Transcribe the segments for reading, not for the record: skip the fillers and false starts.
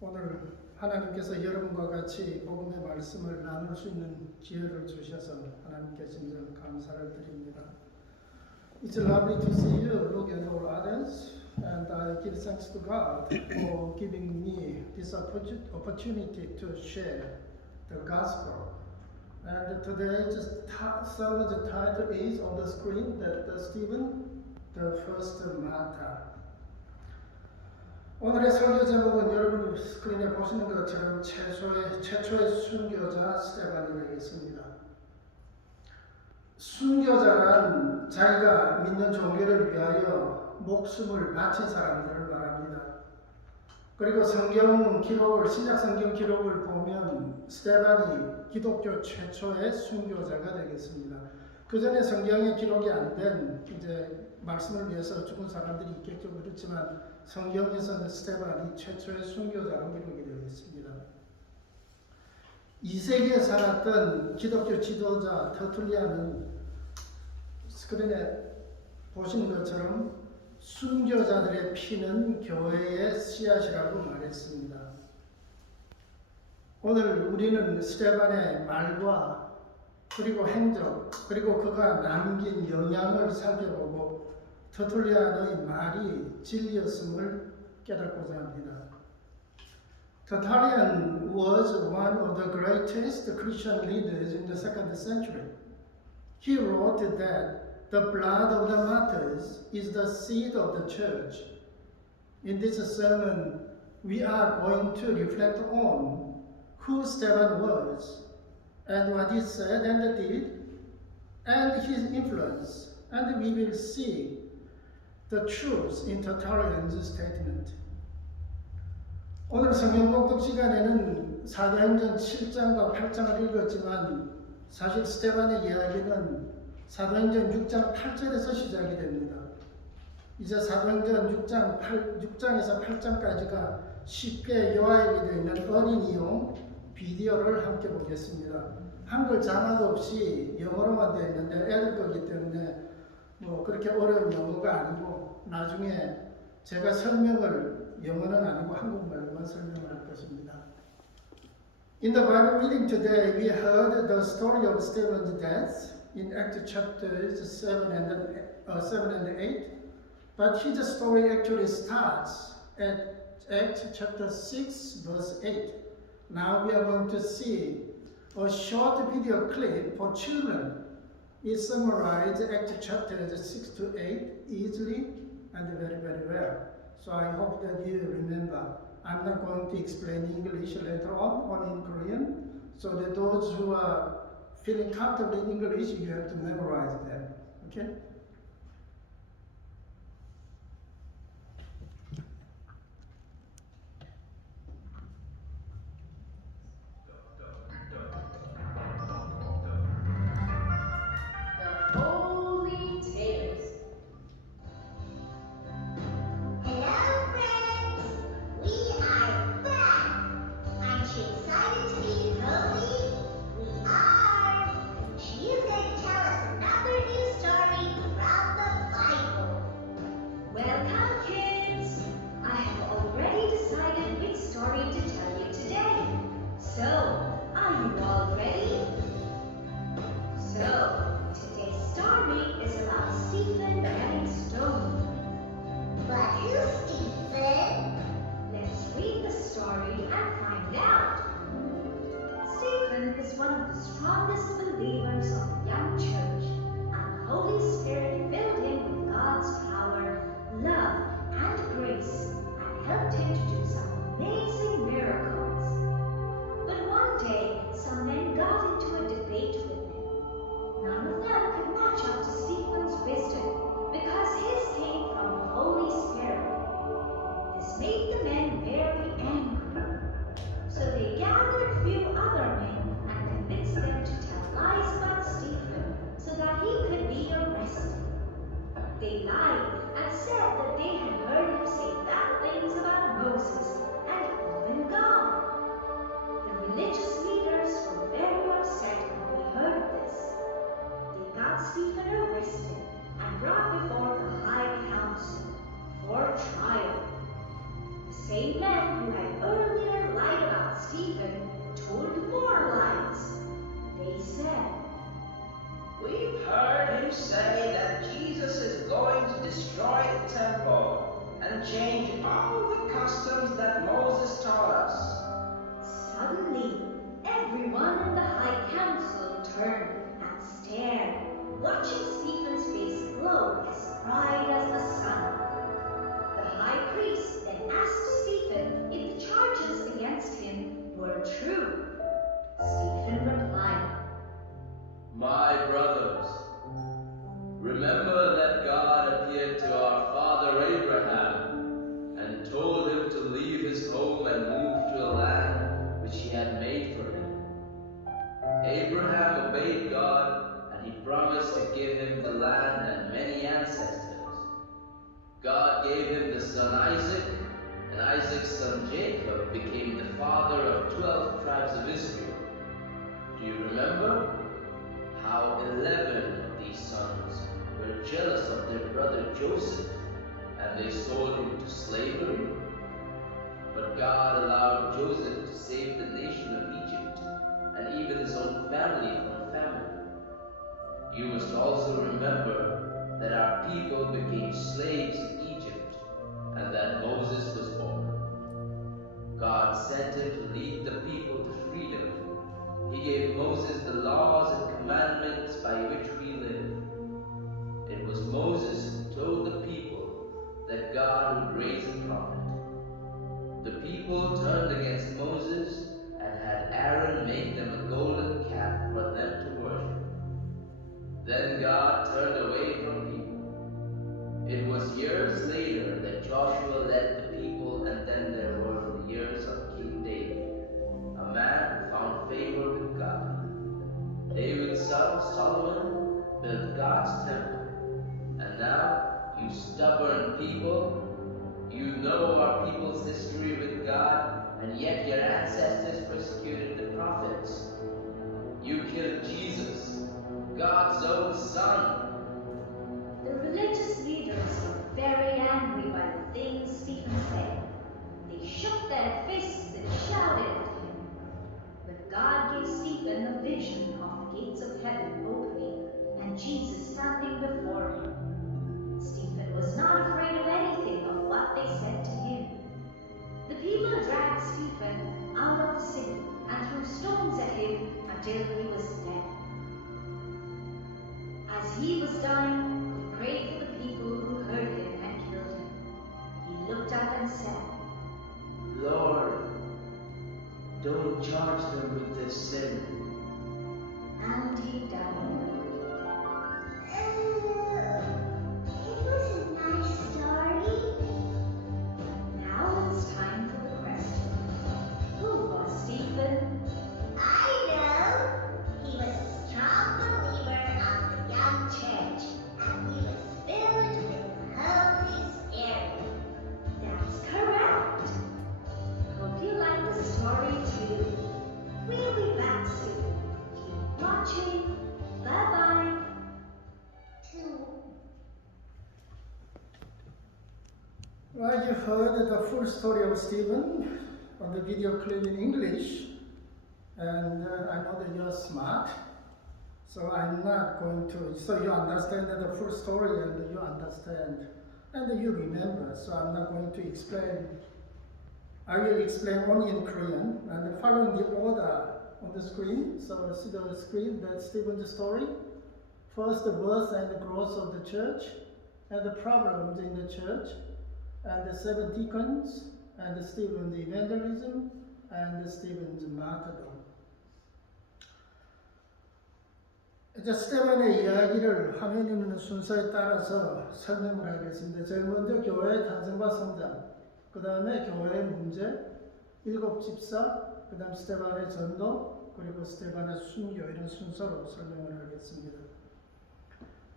오늘 하나님께서 여러분과 같이 복음의 말씀을 나눌 수 있는 기회를 주셔서 하나님께 진정 감사를 드립니다. It's lovely to see you, look at all others, and I give thanks to God for giving me this opportunity to share the gospel. And today's sermon title is on the screen, that Stephen, the first martyr. 오늘의 설교 제목은 여러분이 스크린에 보시는 것처럼 최초의 순교자 스테반이 되겠습니다. 순교자란 자기가 믿는 종교를 위하여 목숨을 바친 사람들을 말합니다. 그리고 성경 기록을, 신약 성경 기록을 보면 스테반이 기독교 최초의 순교자가 되겠습니다. 그 전에 성경에 기록이 안 된 이제 말씀을 위해서 죽은 사람들이 있겠죠. 그렇지만 성경에서는 스테반이 최초의 순교자로 기록이 되어 있습니다. 2세기에 살았던 기독교 지도자 터툴리안은 스크린에 보시는 것처럼 순교자들의 피는 교회의 씨앗이라고 말했습니다. 오늘 우리는 스테반의 말과 그리고 행적, 그리고 그가 남긴 영향을 살펴보고 터툴리안의 말이 진리였음을 깨닫고자 합니다. Tertullian was one of the greatest Christian leaders in the 2nd century. He wrote that the blood of the martyrs is the seed of the church. In this sermon, we are going to reflect on who Stephen was, and what he said and did, and his influence, and we will see the truth in Tertullian's statement. 오늘 성경 공독 시간에는 사도행전 7장과 8장을 읽었지만 사실 스테반의 이야기는 사도행전 6장 8절에서 시작이 됩니다. 이제 사도행전 6장에서 8장까지가 쉽게 요약이 되어 있는 어린이용 비디오를 함께 보겠습니다. 한글 자막 없이 영어로만 되어 있는데 애들 거기 때문에 뭐 그렇게 어려운 영어가 아니고 나중에 제가 설명을 영어는 아니고 한국말로만 설명을 할 것입니다. In the Bible reading today, we heard the story of Stephen's death in Acts chapters 7 and 8, but his story actually starts at Acts chapter 6, verse 8. Now we are going to see a short video clip for children. It summarizes Acts chapters 6 to 8 easily and very, very well. So I hope that you remember. I'm not going to explain English later on, only in Korean, so that those who are feeling comfortable in English, you have to memorize them. Okay? They lied and said that they had heard him say bad things about Moses tribes of Israel. Do you remember how 11 of these sons were jealous of their brother Joseph and they sold him to slavery? But God allowed Joseph to save the nation of Egypt and even his own family from famine. You must also remember that our people became slaves in Egypt and that Moses was born. God sent him to lead the people to freedom. He gave Moses the laws and commandments by which we live. It was Moses who told the people that God would raise a prophet. The people turned against Moses and had Aaron make them a golden calf for them to worship. Then God turned away from people. It was years later that Joshua led the people, and then there were the years of King David, a man who found favor with God. David's son Solomon built God's temple. And now, you stubborn people, you know our people's history with God, and yet your ancestors persecuted the prophets. You killed Jesus, God's own son. The religious leaders were very angry by the things Stephen said. They shook their fists and shouted at him. But God gave Stephen a vision of the gates of heaven opening and Jesus standing before him. Stephen was not afraid of anything of what they said to him. The people dragged Stephen out of the city and threw stones at him until he was dead. As he was dying, he prayed for the people who heard him and killed him. He looked up and said, Lord, don't charge them with this sin. And he died. It was a nice story. Now it's time for the question. Who was Stephen? I know. He was a strong believer of the young church, and he was filled with the Holy Spirit. That's correct. Hope you like the story too. We'll be back soon. Keep watching. Bye-bye. Well, you heard the full story of Stephen on the video clip in English, and I know that you're smart, so I'm not going to, so you understand the full story and you understand and you remember, so I'm not going to explain. I will explain only in Korean and following the order on the screen. So see the screen, that's Stephen's story. First, the birth and the growth of the church and the problems in the church, and the 7 deacons, and Stephen's evangelism, and Stephen's martyrdom. 이제 스테반의 이야기를 화면에 있는 순서에 따라서 설명을 하겠습니다. 제일 먼저 교회의 탄생과 성장, 그 다음에 교회의 문제, 7 집사, 그 다음 스테반의 전도, 그리고 스테반의 순교, 이런 순서로 설명을 하겠습니다.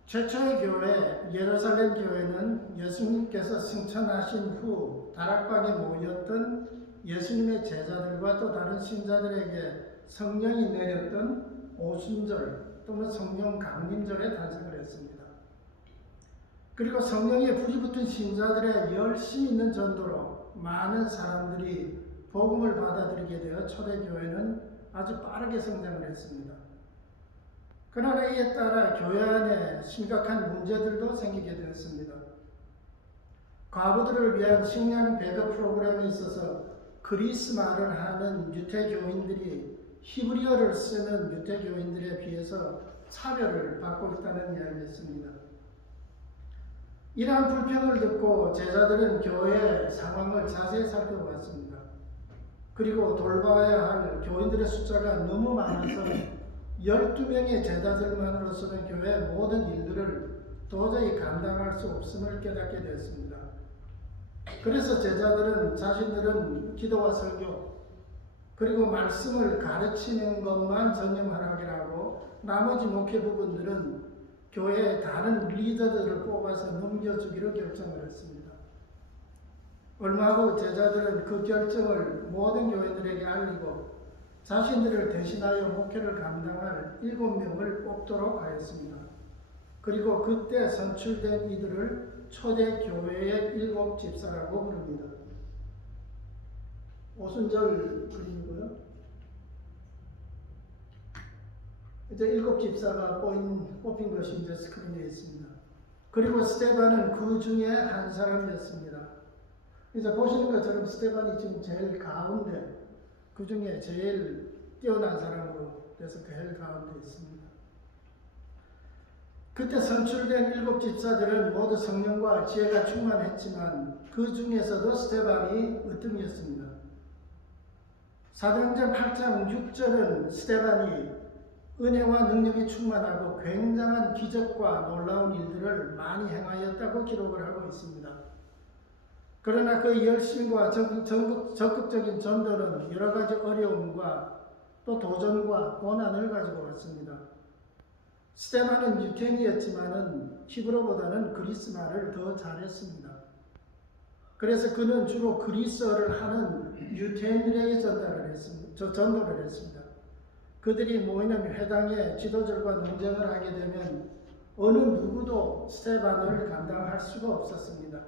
최초의 교회, 예루살렘 교회는 예수님께서 승천하신 후 다락방에 모였던 예수님의 제자들과 또 다른 신자들에게 성령이 내렸던 오순절 또는 성령 강림절에 탄생을 했습니다. 그리고 성령에 불이 붙은 신자들의 열심 있는 전도로 많은 사람들이 복음을 받아들이게 되어 초대교회는 아주 빠르게 성장을 했습니다. 그러나 이에 따라 교회 안에 심각한 문제들도 생기게 되었습니다. 과부들을 위한 식량 배급 프로그램에 있어서 그리스 말을 하는 유태교인들이 히브리어를 쓰는 유태교인들에 비해서 차별을 받고 있다는 이야기였습니다. 이러한 불평을 듣고 제자들은 교회의 상황을 자세히 살펴봤습니다. 그리고 돌봐야 할 교인들의 숫자가 너무 많아서 12명의 제자들만으로서는 교회의 모든 일들을 도저히 감당할 수 없음을 깨닫게 되었습니다. 그래서 제자들은 자신들은 기도와 설교, 그리고 말씀을 가르치는 것만 전념하라고 하고 나머지 목회 부분들은 교회의 다른 리더들을 뽑아서 넘겨주기로 결정을 했습니다. 얼마 후 제자들은 그 결정을 모든 교인들에게 알리고 자신들을 대신하여 목회를 감당할 7명을 뽑도록 하였습니다. 그리고 그때 선출된 이들을 초대 교회의 7 집사라고 부릅니다. 오순절 그림이고요. 이제 7 집사가 뽑힌 것이 이제 스크린에 있습니다. 그리고 스데반은 그 중에 한 사람이었습니다. 이제 보시는 것처럼 스데반이 지금 제일 가운데, 그 중에 제일 뛰어난 사람으로 돼서 제일 가운데 있습니다. 그때 선출된 7 집사들은 모두 성령과 지혜가 충만했지만 그 중에서도 스데반이 으뜸이었습니다. 사도행전 8장 6절은 스데반이 은혜와 능력이 충만하고 굉장한 기적과 놀라운 일들을 많이 행하였다고 기록을 하고 있습니다. 그러나 그의 열심과 적극적인 전도는 여러 가지 어려움과 또 도전과 고난을 가지고 왔습니다. 스데반은 유태인이었지만은 히브리어보다는 그리스말을 더 잘했습니다. 그래서 그는 주로 그리스어를 하는 유태인들에게 전도를 했습니다. 그들이 모이는 회당에 지도자들과 논쟁을 하게 되면 어느 누구도 스데반을 감당할 수가 없었습니다.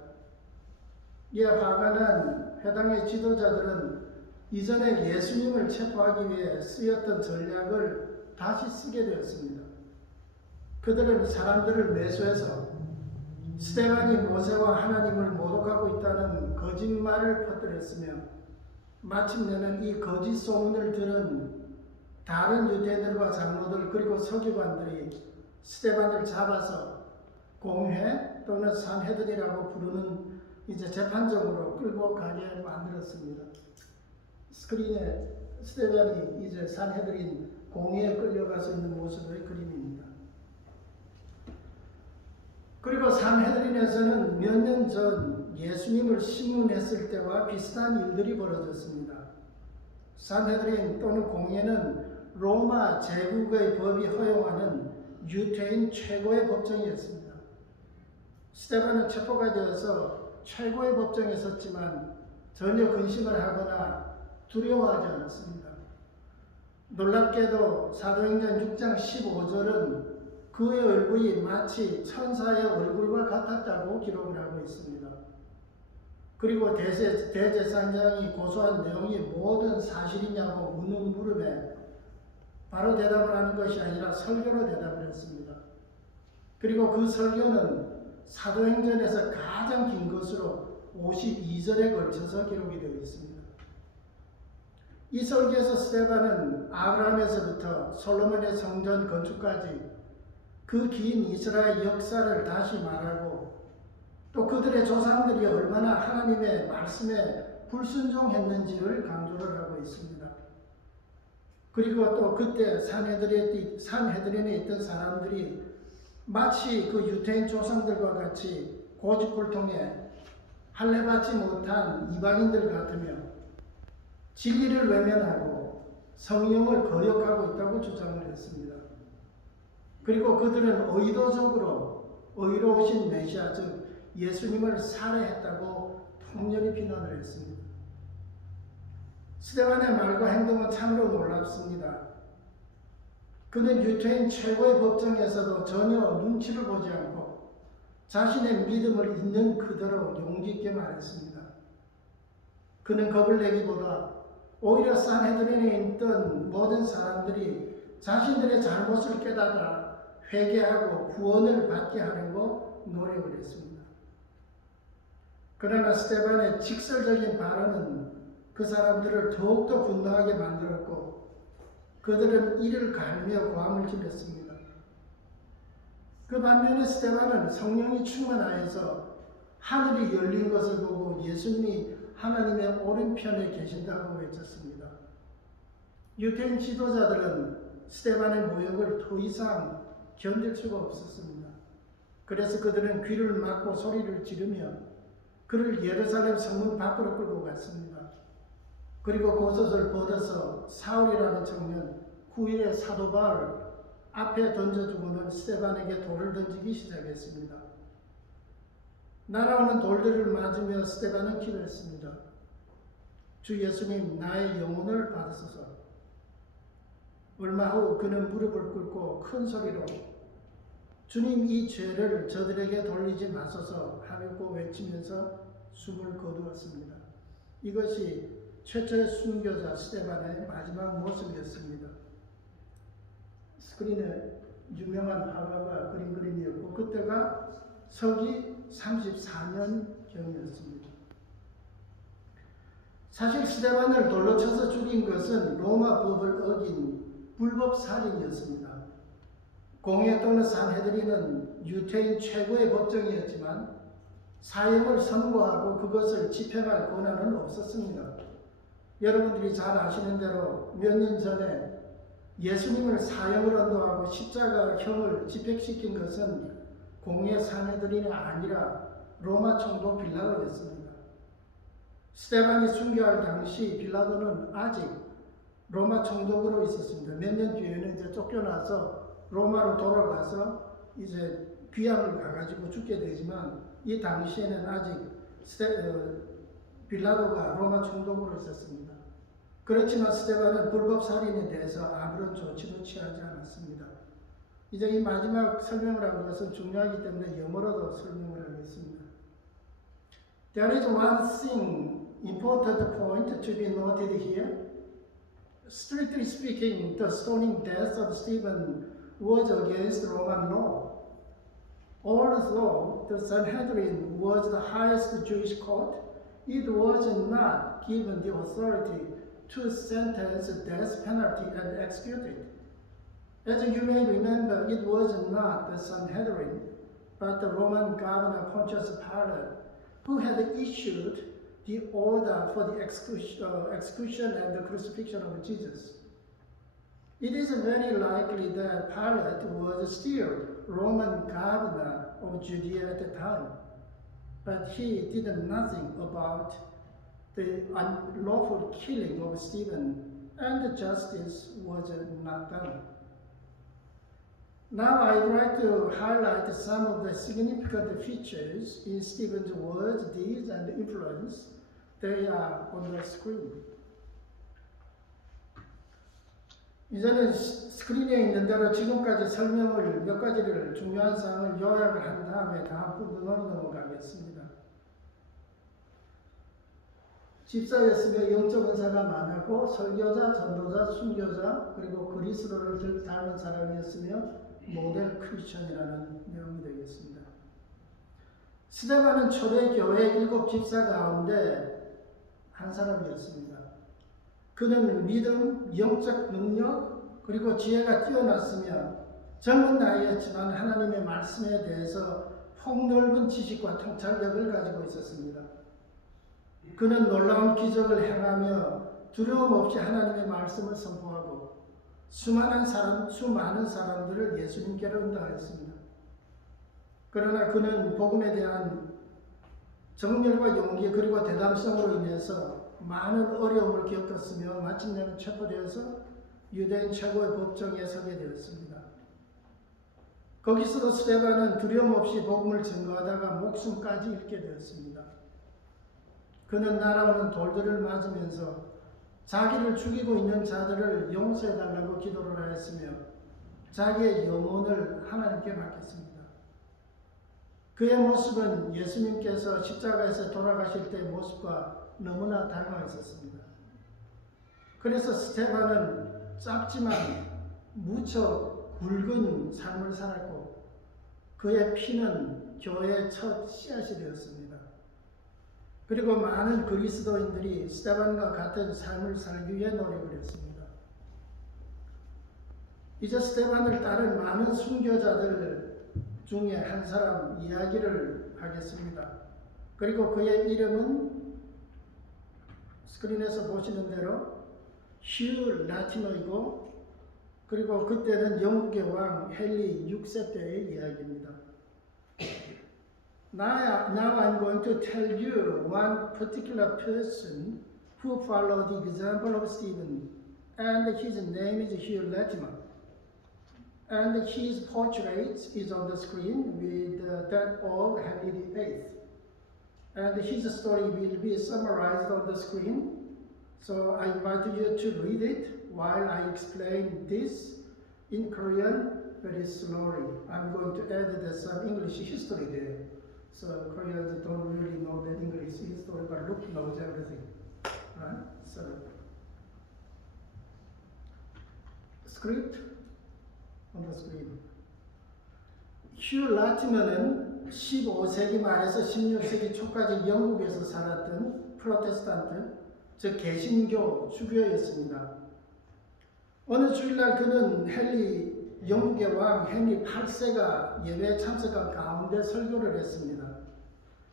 이에 화가 난 회당의 지도자들은 이전에 예수님을 체포하기 위해 쓰였던 전략을 다시 쓰게 되었습니다. 그들은 사람들을 매수해서 스데반이 모세와 하나님을 모독하고 있다는 거짓말을 퍼뜨렸으며 마침내는 이 거짓 소문을 들은 다른 유대인들과 장로들 그리고 서기관들이 스데반을 잡아서 공회 또는 산헤드린이라고 부르는 이제 재판정으로 끌고 가게 만들었습니다. 스크린에 스데반이 이제 산헤드린 공회에 끌려가서 있는 모습의 그림입니다. 그리고 산헤드린에서는 몇 년 전 예수님을 신문했을 때와 비슷한 일들이 벌어졌습니다. 산헤드린 또는 공회는 로마 제국의 법이 허용하는 유태인 최고의 법정이었습니다. 스데반은 체포가 되어서 최고의 법정에 섰지만 전혀 근심을 하거나 두려워하지 않았습니다. 놀랍게도 사도행전 6장 15절은 그의 얼굴이 마치 천사의 얼굴과 같았다고 기록을 하고 있습니다. 그리고 대제사장이 고소한 내용이 모든 사실이냐고 묻는 물음에 바로 대답을 하는 것이 아니라 설교로 대답을 했습니다. 그리고 그 설교는 사도행전에서 가장 긴 것으로 52절에 걸쳐서 기록이 되어 있습니다. 이 설교에서 스데반은 아브라함에서부터 솔로몬의 성전 건축까지 그 긴 이스라엘 역사를 다시 말하고 또 그들의 조상들이 얼마나 하나님의 말씀에 불순종했는지를 강조를 하고 있습니다. 그리고 또 그때 산헤드린에 있던 사람들이 마치 그 유태인 조상들과 같이 고집불통에 할례받지 못한 이방인들 같으며 진리를 외면하고 성령을 거역하고 있다고 주장을 했습니다. 그리고 그들은 의도적으로 의로우신 메시아 즉 예수님을 살해했다고 통렬히 비난을 했습니다. 스데반의 말과 행동은 참으로 놀랍습니다. 그는 유태인 최고의 법정에서도 전혀 눈치를 보지 않고 자신의 믿음을 있는 그대로 용기 있게 말했습니다. 그는 겁을 내기보다 오히려 산헤드린에 있던 모든 사람들이 자신들의 잘못을 깨달아 회개하고 구원을 받게 하려고 노력을 했습니다. 그러나 스데반의 직설적인 발언은 그 사람들을 더욱더 분노하게 만들었고 그들은 이를 갈며 고함을 지렀습니다. 그 반면에 스데반은 성령이 충만하여서 하늘이 열린 것을 보고 예수님이 하나님의 오른편에 계신다고 외쳤습니다. 유태인 지도자들은 스데반의 모욕을 더 이상 견딜 수가 없었습니다. 그래서 그들은 귀를 막고 소리를 지르며 그를 예루살렘 성문 밖으로 끌고 갔습니다. 그리고 겉옷을 벗어서 사울이라는 청년 9일의 사도 바울 앞에 던져주고는 스데반에게 돌을 던지기 시작했습니다. 날아오는 돌들을 맞으며 스데반은 기도했습니다. 주 예수님 나의 영혼을 받으소서. 얼마 후 그는 무릎을 꿇고 큰 소리로 주님 이 죄를 저들에게 돌리지 마소서 하고 외치면서 숨을 거두었습니다. 이것이 최초의 순교자 스데반의 마지막 모습이었습니다. 스크린에 유명한 화가가 그린 그림이었고 그때가 서기 34년경이었습니다. 사실 스데반을 돌로 쳐서 죽인 것은 로마 법을 어긴 불법 살인이었습니다. 공회 또는 산헤드린은 유태인 최고의 법정이었지만 사형을 선고하고 그것을 집행할 권한은 없었습니다. 여러분들이 잘 아시는 대로 몇 년 전에 예수님을 사형을 언도하고 십자가형을 집행시킨 것은 공회 산헤드린이 아니라 로마 총독 빌라도였습니다. 스데반이 순교할 당시 빌라도는 아직 로마 총독으로 있었습니다. 몇 년 뒤에는 이제 쫓겨나서 로마로 돌아가서 이제 귀향을 가가지고 죽게 되지만 이 당시에는 아직 빌라도가 로마 총독으로 있었습니다. 그렇지만 스데반은 불법 살인에 대해서 아무런 조치도 취하지 않았습니다. 이제 이 마지막 설명을 하는 것은 중요하기 때문에 영어로도 설명을 하겠습니다. There is one thing, important point to be noted here. Strictly speaking, the stoning death of Stephen was against Roman law. Although the Sanhedrin was the highest Jewish court, it was not given the authority to sentence death penalty and execute it. As you may remember, it was not the Sanhedrin, but the Roman governor Pontius Pilate who had issued the order for the execution and the crucifixion of Jesus. It is very likely that Pilate was still Roman governor of Judea at the time, but he did nothing about the unlawful killing of Stephen, and justice was not done. Now I'd like to highlight some of the significant features in Stephen's words, deeds, and influence. They are on the screen. 이제는 스크린에 있는 대로 지금까지 설명을 몇 가지를 중요한 사항을 요약을 한 다음에 다음 부분으로 넘어가겠습니다. 집사였으며 영적 은사가 많았고 설교자, 전도자, 순교자 그리고 그리스도를 닮은 사람이었으며 모델 크리스천이라는 내용이 되겠습니다. 스데반은 초대 교회 7 집사 가운데 한 사람이었습니다. 그는 믿음, 영적 능력, 그리고 지혜가 뛰어났으며 젊은 나이였지만 하나님의 말씀에 대해서 폭넓은 지식과 통찰력을 가지고 있었습니다. 그는 놀라운 기적을 행하며 두려움 없이 하나님의 말씀을 선포하고 수많은 사람들을 예수님께로 인도하였습니다. 그러나 그는 복음에 대한 정열과 용기 그리고 대담성으로 인해서 많은 어려움을 겪었으며 마침내는 체포되어서 유대인 최고의 법정에 서게 되었습니다. 거기서도 스데반은 두려움 없이 복음을 증거하다가 목숨까지 잃게 되었습니다. 그는 날아오는 돌들을 맞으면서 자기를 죽이고 있는 자들을 용서해달라고 기도를 하였으며 자기의 영혼을 하나님께 맡겼습니다. 그의 모습은 예수님께서 십자가에서 돌아가실 때의 모습과 너무나 닮아 있었습니다. 그래서 스데반은 짧지만 무척 굵은 삶을 살았고 그의 피는 교회의 첫 씨앗이 되었습니다. 그리고 많은 그리스도인들이 스데반과 같은 삶을 살기 위해 노력을 했습니다. 이제 스데반을 따른 많은 순교자들 중에 한 사람 이야기를 하겠습니다. 그리고 그의 이름은 스크린에서 보시는 대로 휴 라티노이고 그리고 그때는 영국의 왕 헨리 6세 때의 이야기입니다. Now I'm going to tell you one particular person who followed the example of Stephen, and his name is Hugh Latimer. And his portrait is on the screen with that of Henry VIII. And his story will be summarized on the screen. So I invite you to read it while I explain this in Korean very slowly. I'm going to add some English history there. So Koreans don't really know the English history, but Luke knows everything. Right? So script on the screen. 휴 라티머는 15세기 말에서 16세기 초까지 영국에서 살았던 프로테스탄트, 즉 개신교 주교였습니다. 어느 주일날 그는 영국의 왕 헨리 8세가 예배에 참석한 가운데 설교를 했습니다.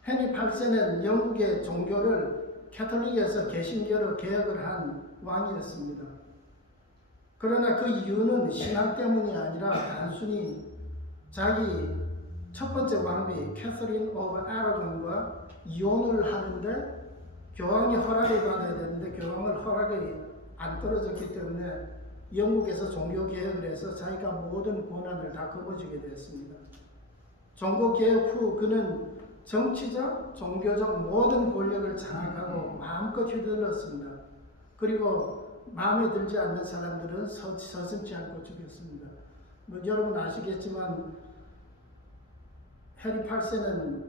헨리 8세는 영국의 종교를 캐톨릭에서 개신교로 개혁을 한 왕이었습니다. 그러나 그 이유는 신앙 때문이 아니라 단순히 자기 첫 번째 왕비 캐서린 오브 아라곤과 이혼을 하는데 교황이 허락을 받아야 되는데 교황을 허락이 안 떨어졌기 때문에 영국에서 종교 개혁을 해서 자기가 모든 권한을 다 거머쥐게 되었습니다. 종교 개혁 후 그는 정치적, 종교적 모든 권력을 장악하고 마음껏 휘둘렀습니다. 그리고 마음에 들지 않는 사람들은 서슴지 않고 죽였습니다. 여러분 아시겠지만 헨리 8세는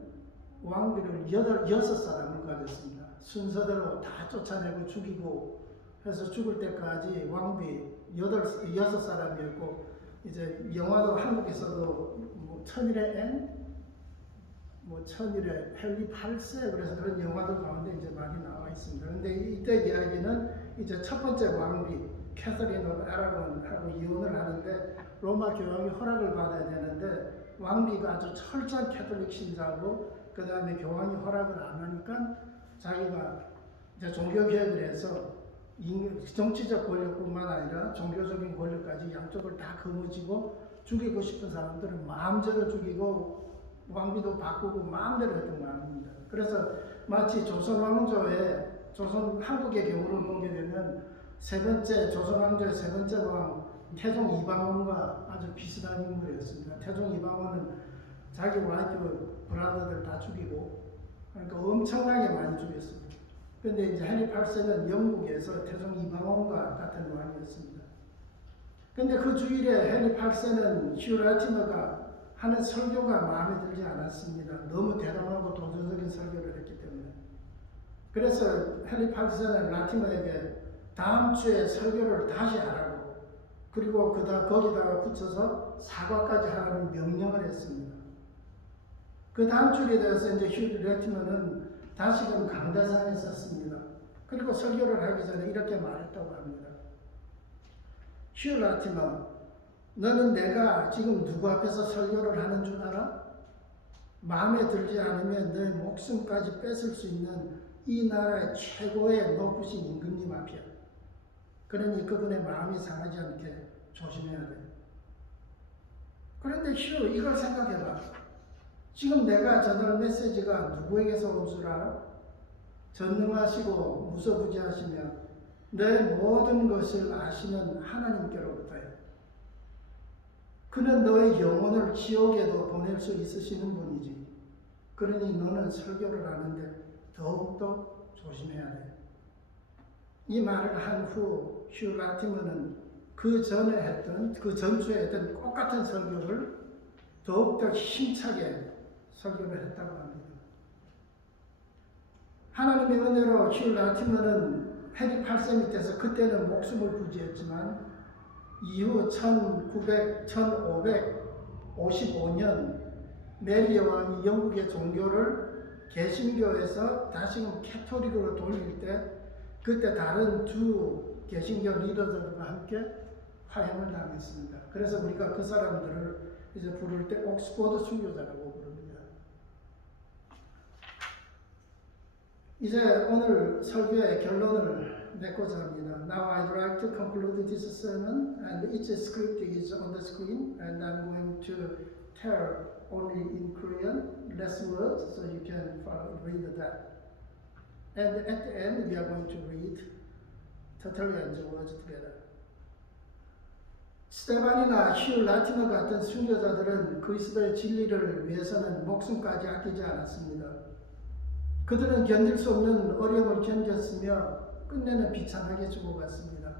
왕비를 6사람을 가졌습니다. 순서대로 다 쫓아내고 죽이고 해서 죽을 때까지 왕비 6사람이었고, 이제 영화도 한국에서도 천일의 앤, 천일의 헨리 8세, 그래서 그런 영화들 가운데 이제 많이 나와 있습니다. 근데 이때 이야기는 이제 첫 번째 왕비 캐서린 오브 아라곤하고 이혼을 하는데 로마 교황이 허락을 받아야 되는데 왕비가 아주 철저한 캐톨릭 신자고 그 다음에 교황이 허락을 안 하니까 자기가 이제 종교 개혁을 해서 정치적 권력뿐만 아니라 종교적인 권력까지 양쪽을 다 거머쥐고 죽이고 싶은 사람들은 마음대로 죽이고 왕비도 바꾸고 마음대로 했던 마음입니다. 그래서 마치 조선 한국의 경우를 보게 되면 조선 왕조의 세 번째 왕 태종 이방원과 아주 비슷한 인물이었습니다. 태종 이방원은 자기 와이프 브라더들 다 죽이고, 그러니까 엄청나게 많이 죽였습니다. 그런데 이제 헨리 8세는 영국에서 태종 이방원과 같은 왕이었습니다. 그런데 그 주일에 헨리 8세는 휴 라티머가 하는 설교가 마음에 들지 않았습니다. 너무 대담하고 도전적인 설교를 했기 때문에. 그래서 헨리 8세는 라티머에게 다음 주에 설교를 다시 하라고, 그리고 거기다가 붙여서 사과까지 하라는 명령을 했습니다. 그 다음 주에 대해서 이제 휴 라티머는 다시금 강대상에 섰습니다. 그리고 설교를 하기 전에 이렇게 말했다고 합니다. 휴 라티머, 너는 내가 지금 누구 앞에서 설교를 하는 줄 알아? 마음에 들지 않으면 내 목숨까지 뺏을 수 있는 이 나라의 최고의 높으신 임금님 앞이야. 그러니 그분의 마음이 상하지 않게 조심해야 돼. 그런데 휴, 이걸 생각해봐. 지금 내가 전할 메시지가 누구에게서 온 줄 알아? 전능하시고 무소부지하시며 내 모든 것을 아시는 하나님께로부터요. 그는 너의 영혼을 지옥에도 보낼 수 있으시는 분이지. 그러니 너는 설교를 하는데 더욱더 조심해야 돼. 이 말을 한 후 휴 라티머는 그 전주에 했던 똑같은 설교를 더욱더 힘차게 설교를 했다고 합니다. 하나님의 은혜로 휴 라티머는 헨리 8세 밑에서 그때는 목숨을 부지했지만 이후 1555년 메리 여왕이 영국의 종교를 개신교에서 다시금 캐톨릭으로 돌릴 때 그때 다른 두 개신교 리더들과 함께 화형을 당했습니다. 그래서 우리가 그 사람들을 이제 부를 때 옥스포드 순교자라고 부릅니다. 이제 오늘 설교의 결론을 맺고자 합니다. Now I'd like to conclude this sermon, and each script is on the screen, and I'm going to tell only in Korean less words, so you can read that. And at the end, we are going to read Tertullian's words together. 스테반이나 휴 라티머 같은 순교자들은 그리스도의 진리를 위해서는 목숨까지 아끼지 않았습니다. 그들은 견딜 수 없는 어려움을 견뎠으며 끝내는 비참하게 죽어갔습니다.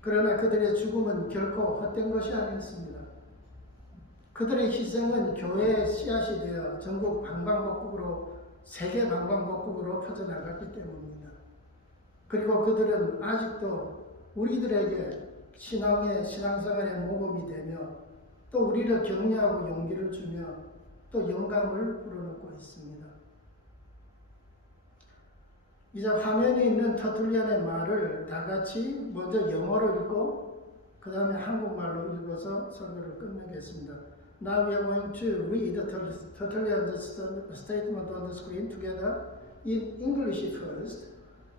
그러나 그들의 죽음은 결코 헛된 것이 아니었습니다. 그들의 희생은 교회의 씨앗이 되어 전국 방방곡곡으로 세계 방방곡곡으로 퍼져나갔기 때문입니다. 그리고 그들은 아직도 우리들에게 신앙생활의 모범이 되며 또 우리를 격려하고 용기를 주며 또 영감을 불어넣고 있습니다. 이제 화면에 있는 터툴리안의 말을 다 같이 먼저 영어로 읽고 그 다음에 한국말로 읽어서 설교를 끝내겠습니다. Now we are going to read Tertullian's statement on the screen together in English first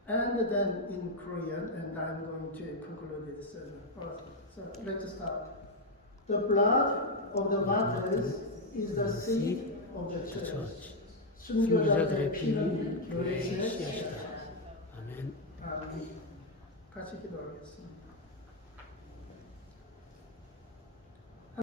and then in Korean, and I'm going to conclude this sermon. Alright, so let's start. The blood of the martyrs is the seed of the church. 순교자들의 피는 교회의 씨앗이다. 아멘. 아멘. 같이 기도하겠습니다.